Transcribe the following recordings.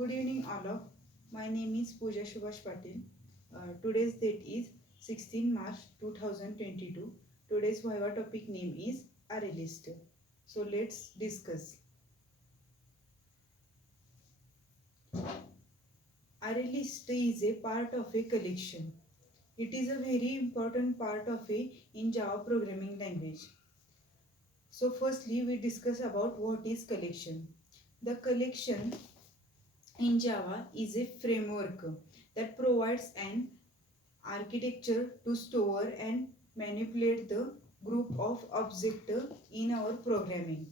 Good evening, all of. My name is Pooja Subhash Patil. Today's date is 16 March 2022. Today's Viva topic name is array list. So let's discuss. Array list is a part of a collection. It is a very important part of a in Java programming language. So firstly, we discuss about what is collection. The collection in Java is a framework that provides an architecture to store and manipulate the group of objects in our programming.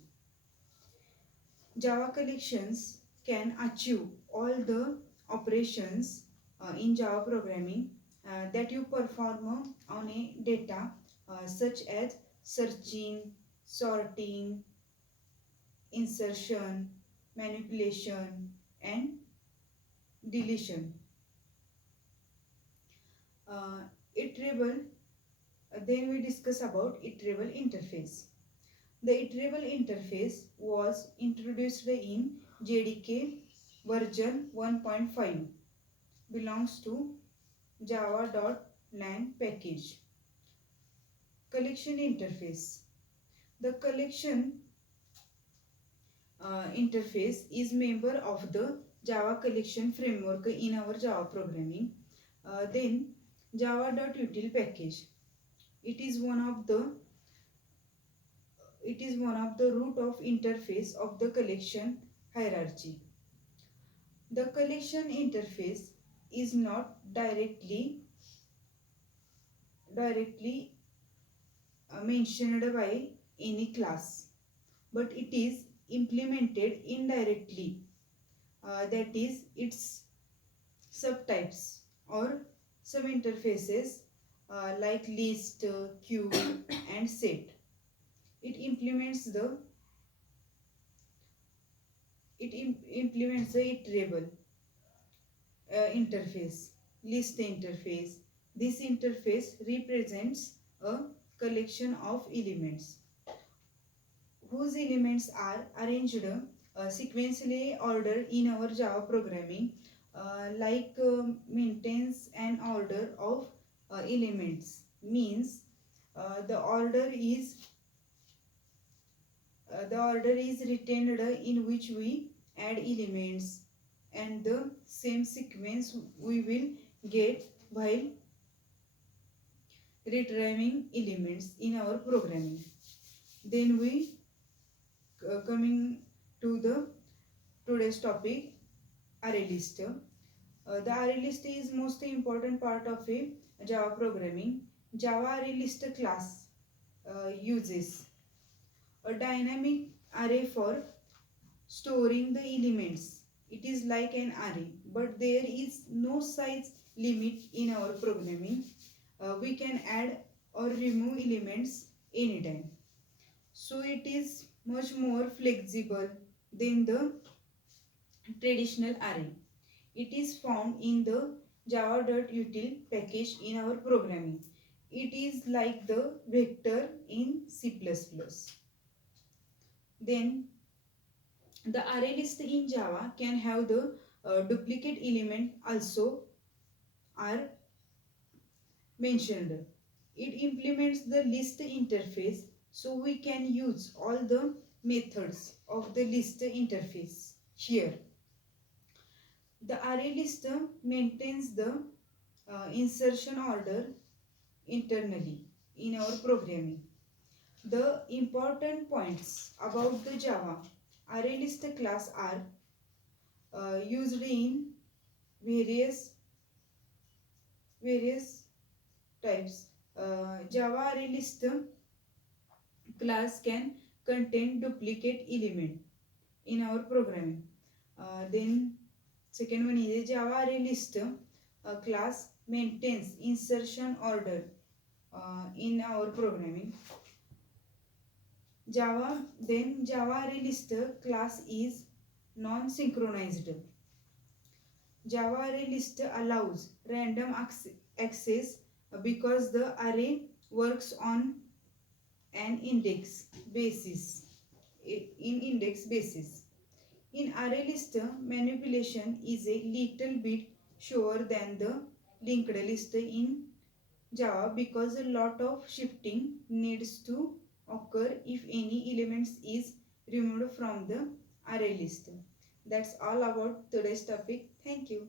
Java collections can achieve all the operations in Java programming that you perform on a data such as searching, sorting, insertion, manipulation and deletion. Uh, iterable Then we discuss about iterable interface. The iterable interface was introduced in JDK version 1.5, belongs to java.lang package. Collection interface. The collection interface is member of the Java collection framework in our Java programming. Then java.util package. It is one of the root of interface of the collection hierarchy. The collection interface is not directly mentioned by any class, but it is implemented indirectly. That is, its subtypes or subinterfaces like list, queue, and set. It implements the iterable interface, list interface. This interface represents a collection of elements whose elements are arranged sequentially ordered in our Java programming, maintains an order of elements. Means the order is retained in which we add elements, and the same sequence we will get while retrieving elements in our programming. Then we coming to the today's topic, array list. The array list is most important part of a Java programming. Java array list class uses a dynamic array for storing the elements. It is like an array, but there is no size limit in our programming. We can add or remove elements anytime. So it is much more flexible than the traditional array. It is found in the java.util package in our programming. It is like the vector in C++. Then the array list in Java can have the duplicate element also are mentioned. It implements the list interface, so we can use all the methods of the list interface here. The array list maintains the insertion order internally in our programming. The important points about the Java array list class are used in various types. Java array list class can contain duplicate element in our programming. Then second one is Java array list class maintains insertion order in our programming. Java array list class is non-synchronized. Java array list allows random access because the array works on an index basis. In array list, manipulation is a little bit slower than the linked list in Java because a lot of shifting needs to occur if any elements is removed from the array list. That's all about today's topic. Thank you.